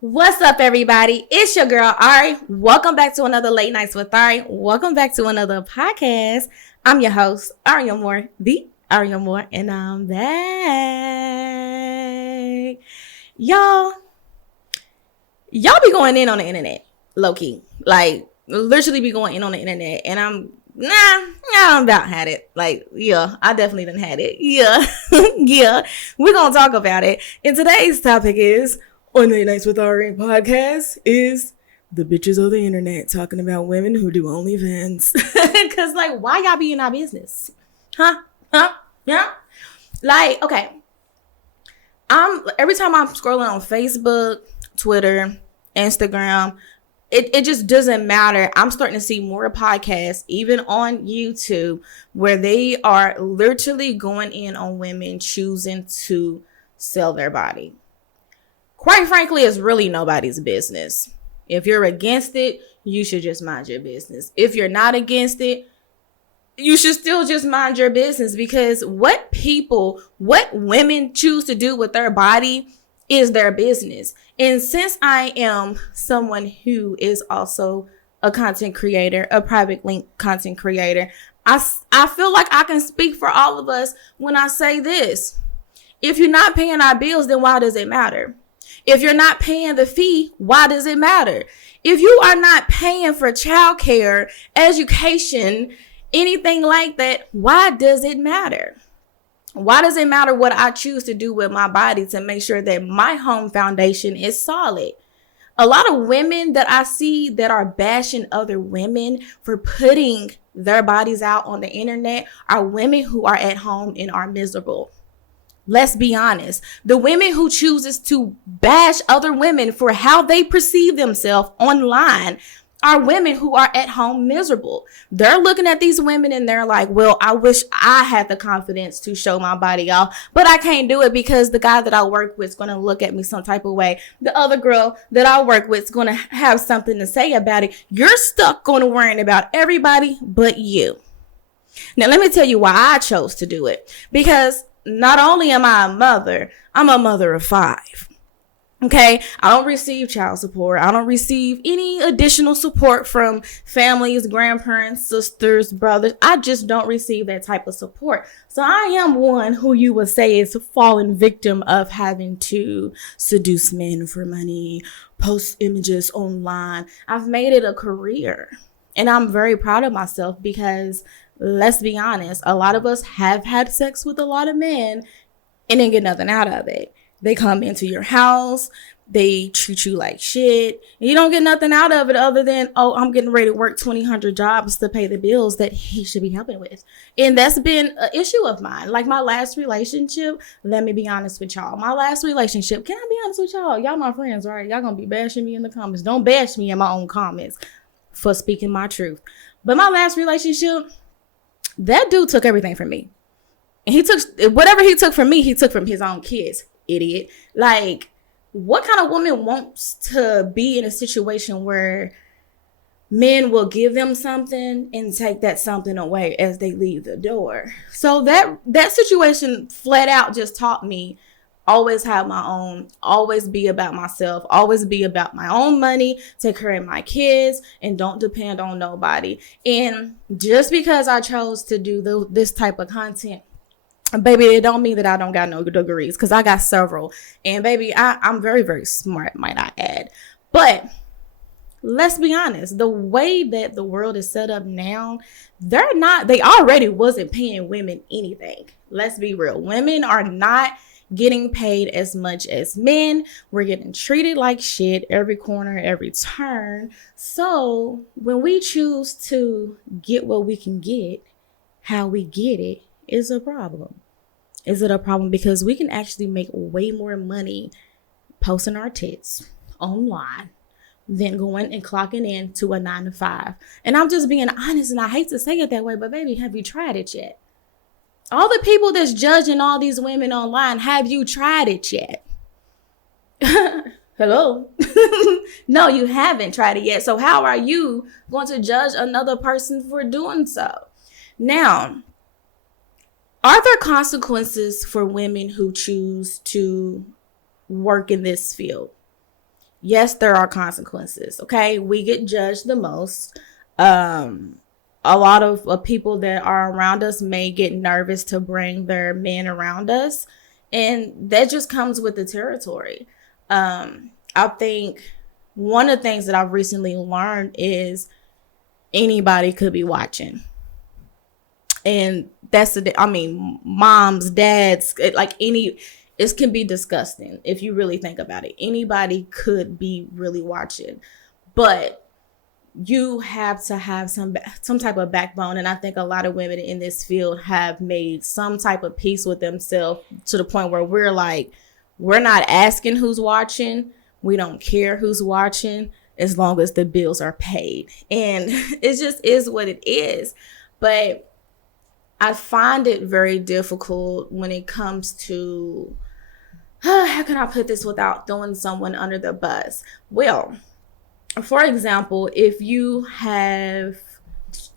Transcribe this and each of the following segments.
What's up, everybody? It's your girl, Arie. Welcome back to another Late Nights with Arie. Welcome back to another podcast. I'm your host, Arie Amore, the Arie Amore, and I'm back. Y'all be going in on the internet, low-key. Like, literally be going in on the internet, and I'm about had it. Like, yeah, I definitely done had it. Yeah, yeah. We're going to talk about it. And today's topic is, on Late Nights with Arie Podcast, is the bitches of the internet talking about women who do OnlyFans. Because, like, why y'all be in our business? Huh? Yeah? Like, okay. Every time I'm scrolling on Facebook, Twitter, Instagram, it just doesn't matter. I'm starting to see more podcasts, even on YouTube, where they are literally going in on women choosing to sell their body. Quite frankly, it's really nobody's business. If you're against it, you should just mind your business. If you're not against it, you should still just mind your business, because what women choose to do with their body is their business. And since I am someone who is also a content creator, a private link content creator, I feel like I can speak for all of us when I say this. If you're not paying our bills, then why does it matter? If you're not paying the fee, why does it matter? If you are not paying for childcare, education, anything like that, why does it matter? Why does it matter what I choose to do with my body to make sure that my home foundation is solid? A lot of women that I see that are bashing other women for putting their bodies out on the internet are women who are at home and are miserable. Let's be honest. The women who chooses to bash other women for how they perceive themselves online are women who are at home miserable. They're looking at these women and they're like, well, I wish I had the confidence to show my body off, but I can't do it because the guy that I work with is going to look at me some type of way. The other girl that I work with is going to have something to say about it. You're stuck going to worrying about everybody but you. Now, let me tell you why I chose to do it. Because not only am I a mother, I'm a mother of 5. Okay, I don't receive child support. I don't receive any additional support from families, grandparents, sisters, brothers. I just don't receive that type of support. So I am one who you would say is a fallen victim of having to seduce men for money, post images online. I've made it a career, and I'm very proud of myself because, let's be honest, a lot of us have had sex with a lot of men and didn't get nothing out of it. They come into your house, they treat you like shit, and you don't get nothing out of it other than, oh, I'm getting ready to work 200 jobs to pay the bills that he should be helping with. And that's been an issue of mine. Like my last relationship, let me be honest with y'all. My last relationship, can I be honest with y'all? Y'all my friends, right? Y'all gonna be bashing me in the comments. Don't bash me in my own comments for speaking my truth. But my last relationship, that dude took everything from me. And he took whatever he took from me, he took from his own kids. Idiot. Like, what kind of woman wants to be in a situation where men will give them something and take that something away as they leave the door? So that situation flat out just taught me always have my own, always be about myself, always be about my own money, take care of my kids, and don't depend on nobody. And just because I chose to do this type of content, baby, it don't mean that I don't got no degrees, because I got several. And baby, I'm very, very smart, might I add. But let's be honest, the way that the world is set up now, they already wasn't paying women anything. Let's be real. Women are not getting paid as much as men. We're getting treated like shit every corner, every turn. So when we choose to get what we can get, how we get it is a problem. Is it a problem? Because we can actually make way more money posting our tits online than going and clocking in to a 9 to 5. And I'm just being honest, and I hate to say it that way, but baby, have you tried it yet? All the people that's judging all these women online, have you tried it yet? Hello? No, you haven't tried it yet. So how are you going to judge another person for doing so? Now, are there consequences for women who choose to work in this field? yes, there are consequences. Okay. We get judged the most. A lot of people that are around us may get nervous to bring their men around us. And that just comes with the territory. I think one of the things that I've recently learned is anybody could be watching. And moms, dads, it can be disgusting if you really think about it. Anybody could be really watching, but you have to have some type of backbone. And I think a lot of women in this field have made some type of peace with themselves to the point where we're like, we're not asking who's watching. We don't care who's watching as long as the bills are paid. And it just is what it is. But I find it very difficult when it comes to, how can I put this without throwing someone under the bus? Well, for example, if you have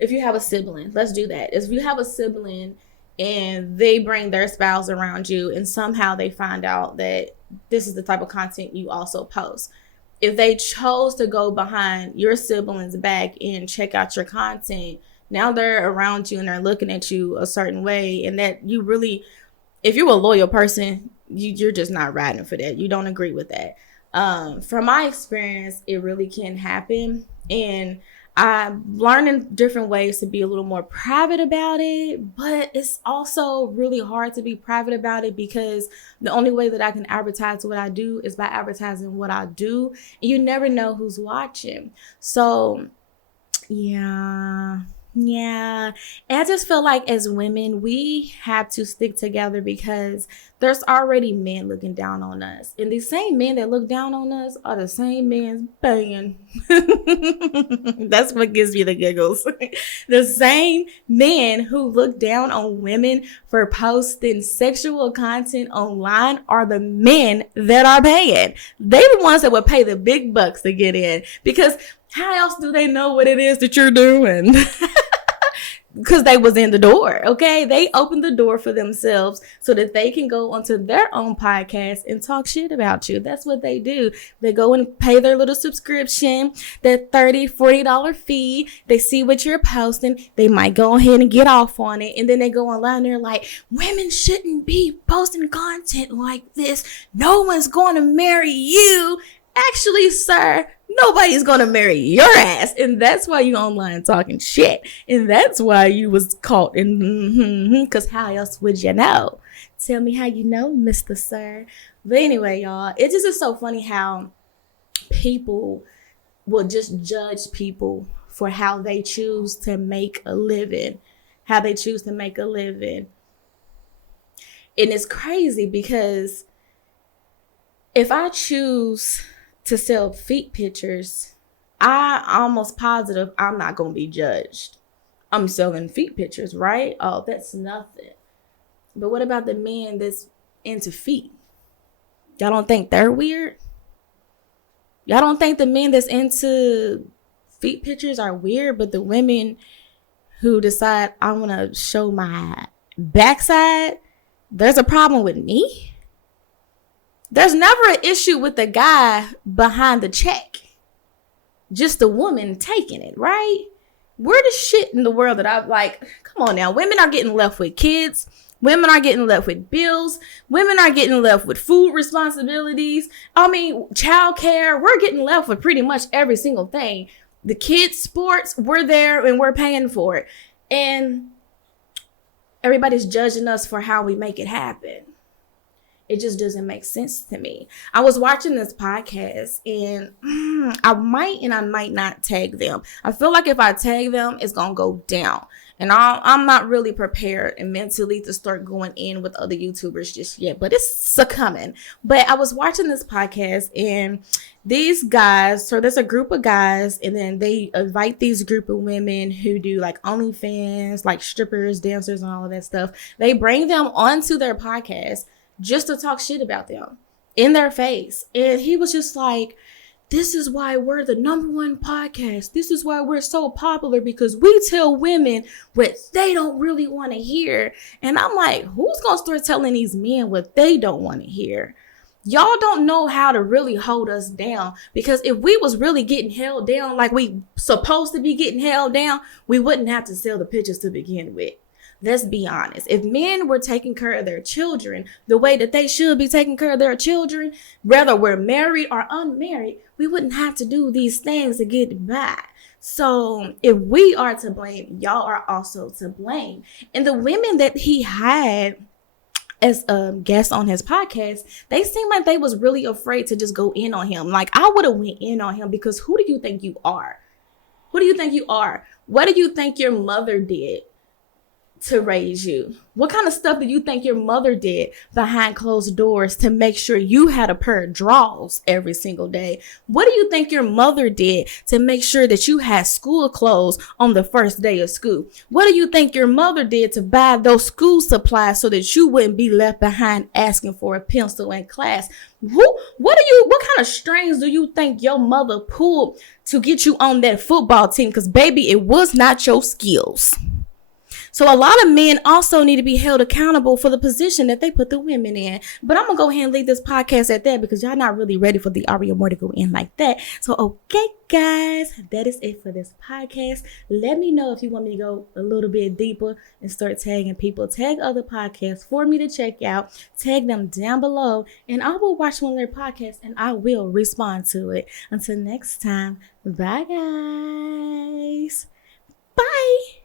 a sibling, let's do that. If you have a sibling and they bring their spouse around you and somehow they find out that this is the type of content you also post. If they chose to go behind your sibling's back and check out your content, now they're around you and they're looking at you a certain way. And that you really, if you're a loyal person, you're just not riding for that. You don't agree with that. From my experience, it really can happen. And I'm learning different ways to be a little more private about it, but it's also really hard to be private about it because the only way that I can advertise what I do is by advertising what I do. And you never know who's watching. So yeah. And I just feel like as women, we have to stick together because there's already men looking down on us. And these same men that look down on us are the same men banging. That's what gives me the giggles. The same men who look down on women for posting sexual content online are the men that are paying. They're the ones that would pay the big bucks to get in, because how else do they know what it is that you're doing? Because they was in the door, okay? They opened the door for themselves so that they can go onto their own podcast and talk shit about you. That's what they do. They go and pay their little subscription, that $30, $40 fee. They see what you're posting. They might go ahead and get off on it. And then they go online and they're like, women shouldn't be posting content like this. No one's going to marry you. Actually, sir, nobody's gonna marry your ass. And that's why you online talking shit. And that's why you was caught in, because how else would you know? Tell me how you know, Mr. Sir. But anyway, y'all, it just is so funny how people will just judge people for how they choose to make a living. And it's crazy because if I choose to sell feet pictures, I'm almost positive I'm not going to be judged. I'm selling feet pictures, right? Oh, that's nothing. But what about the men that's into feet? Y'all don't think they're weird? Y'all don't think the men that's into feet pictures are weird, but the women who decide I want to show my backside, there's a problem with me? There's never an issue with the guy behind the check. Just the woman taking it, right? We're the shit in the world that I'm like, come on now. Women are getting left with kids. Women are getting left with bills. Women are getting left with food responsibilities. Childcare. We're getting left with pretty much every single thing. The kids' sports, we're there and we're paying for it. And everybody's judging us for how we make it happen. It just doesn't make sense to me. I was watching this podcast and I might not tag them. I feel like if I tag them, it's going to go down. And I'm not really prepared and mentally to start going in with other YouTubers just yet, but it's coming. But I was watching this podcast and these guys, so there's a group of guys and then they invite these group of women who do like OnlyFans, like strippers, dancers, and all of that stuff. They bring them onto their podcast just to talk shit about them in their face. And he was just like, this is why we're the #1 podcast. This is why we're so popular, because we tell women what they don't really want to hear. And I'm like, who's going to start telling these men what they don't want to hear? Y'all don't know how to really hold us down, because if we was really getting held down like we supposed to be getting held down, we wouldn't have to sell the pictures to begin with. Let's be honest. If men were taking care of their children the way that they should be taking care of their children, whether we're married or unmarried, we wouldn't have to do these things to get by. So if we are to blame, y'all are also to blame. And the women that he had as a guest on his podcast, they seem like they was really afraid to just go in on him. Like, I would have went in on him, because who do you think you are? Who do you think you are? What do you think your mother did to raise you? What kind of stuff do you think your mother did behind closed doors to make sure you had a pair of drawers every single day? What do you think your mother did to make sure that you had school clothes on the first day of school? What do you think your mother did to buy those school supplies so that you wouldn't be left behind asking for a pencil in class? What kind of strings do you think your mother pulled to get you on that football team? Because baby, it was not your skills. So a lot of men also need to be held accountable for the position that they put the women in. But I'm going to go ahead and leave this podcast at that, because y'all not really ready for the ARIE Amore to go in like that. So, okay, guys, that is it for this podcast. Let me know if you want me to go a little bit deeper and start tagging people. Tag other podcasts for me to check out. Tag them down below, and I will watch one of their podcasts and I will respond to it. Until next time, bye, guys. Bye.